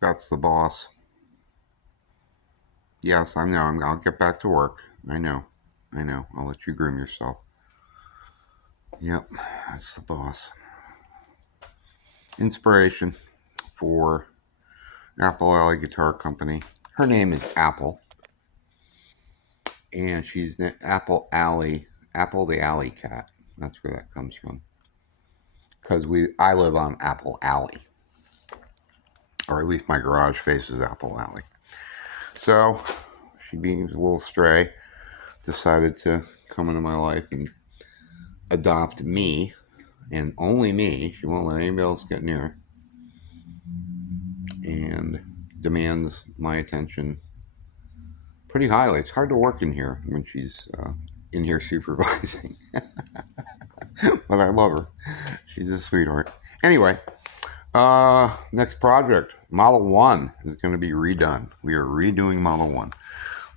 That's the boss. Yes, I know. I'll get back to work. I know. I know. I'll let you groom yourself. Yep, that's the boss. Inspiration for Apple Alley Guitar Company. Her name is Apple, and she's the Apple Alley, Apple the Alley Cat. That's where that comes from. Because I live on Apple Alley, or at least my garage faces Apple Alley. So she, being a little stray, decided to come into my life and adopt me, and only me. She won't let anybody else get near, and demands my attention pretty highly. It's hard to work in here when she's in here supervising, but I love her. She's a sweetheart. Anyway, next project, Model 1 is going to be redone. We are redoing Model 1.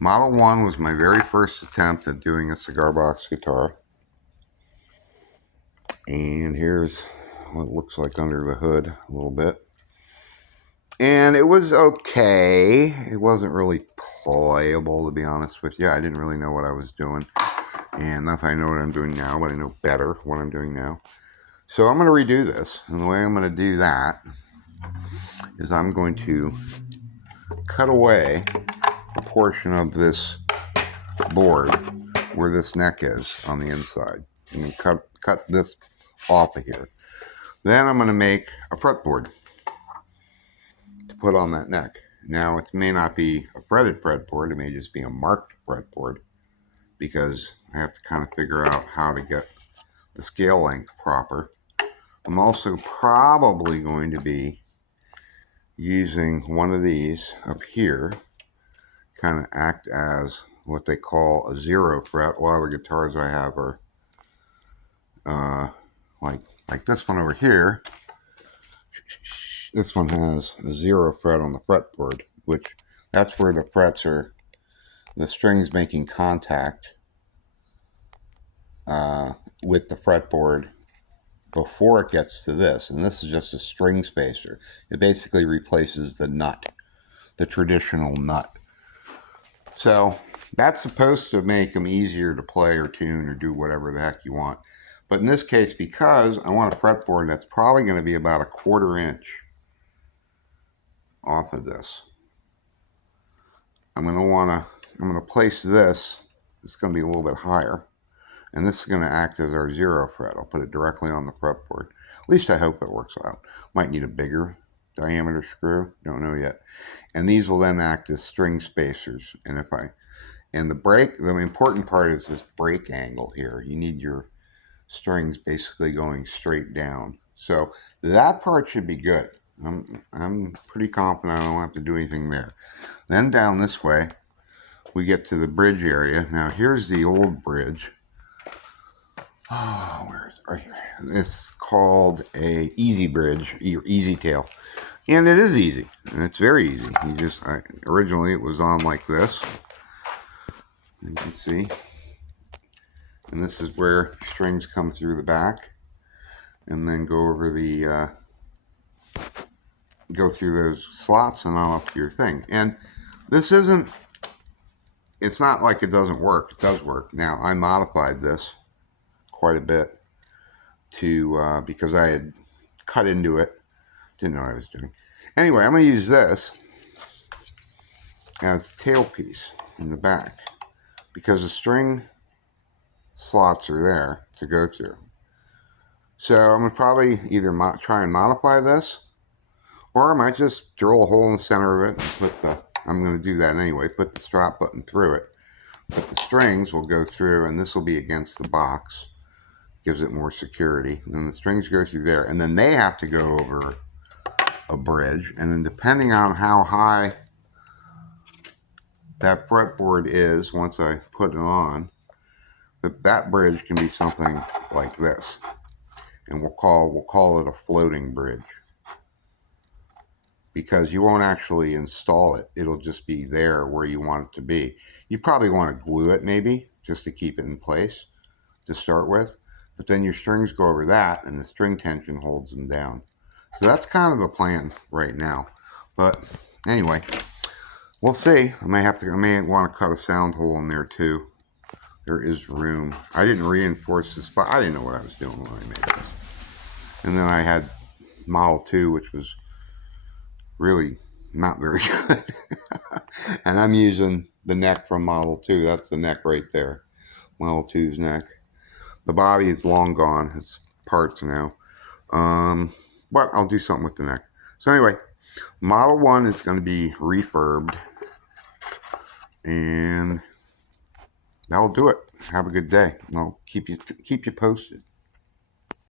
Model 1 was my very first attempt at doing a cigar box guitar. And here's what it looks like under the hood a little bit. And it was okay. It wasn't really playable, to be honest with you. I didn't really know what I was doing. And not that I know what I'm doing now, but I know better what I'm doing now. So I'm going to redo this. And the way I'm going to do that is I'm going to cut away a portion of this board where this neck is on the inside. I'm going to cut this off of here. Then I'm going to make a fretboard to put on that neck. Now, it may not be a fretted fretboard. It may just be a marked fretboard, because I have to kind of figure out how to get the scale length proper. I'm also probably going to be using one of these up here, kind of act as what they call a 0 fret. A lot of the guitars I have are like this one over here. This one has a 0 fret on the fretboard, which that's where the frets are, the strings making contact with the fretboard before it gets to this. And this is just a string spacer. It basically replaces the nut, the traditional nut. So that's supposed to make them easier to play or tune or do whatever the heck you want. But in this case, because I want a fretboard that's probably going to be about a 1/4 inch off of this, I'm going to place this. It's going to be a little bit higher. And this is going to act as our 0 fret. I'll put it directly on the fretboard. At least I hope it works out. Might need a bigger diameter screw. Don't know yet. And these will then act as string spacers. And the important part is this break angle here. You need your strings basically going straight down. So that part should be good. I'm pretty confident I don't have to do anything there. Then down this way, we get to the bridge area. Now here's the old bridge. Oh, where is it? Right here. It's called a easy bridge, or easy tail. And it is easy. And it's very easy. Originally it was on like this. You can see. And this is where strings come through the back and then go over go through those slots and on up to your thing. And this it's not like it doesn't work. It does work. Now, I modified this quite a bit because I had cut into it. Didn't know what I was doing. Anyway, I'm going to use this as tailpiece in the back because the string slots are there to go through. So I'm going to probably either try and modify this, or I might just drill a hole in the center of it and I'm going to do that anyway, put the strap button through it. But the strings will go through, and this will be against the box. Gives it more security. And then the strings go through there, and then they have to go over a bridge. And then depending on how high that fretboard is, once I put it on, that bridge can be something like this. And we'll call it a floating bridge, because you won't actually install it. It'll just be there where you want it to be. You probably want to glue it maybe just to keep it in place to start with. But then your strings go over that and the string tension holds them down. So that's kind of the plan right now. But anyway, we'll see. I may want to cut a sound hole in there too. There is room. I didn't reinforce this, but I didn't know what I was doing when I made this. And then I had Model 2, which was really not very good. And I'm using the neck from Model 2. That's the neck right there. Model 2's neck. The body is long gone. It's parts now. But I'll do something with the neck. So anyway, Model 1 is going to be refurbed. And that'll do it. Have a good day. I'll keep you posted.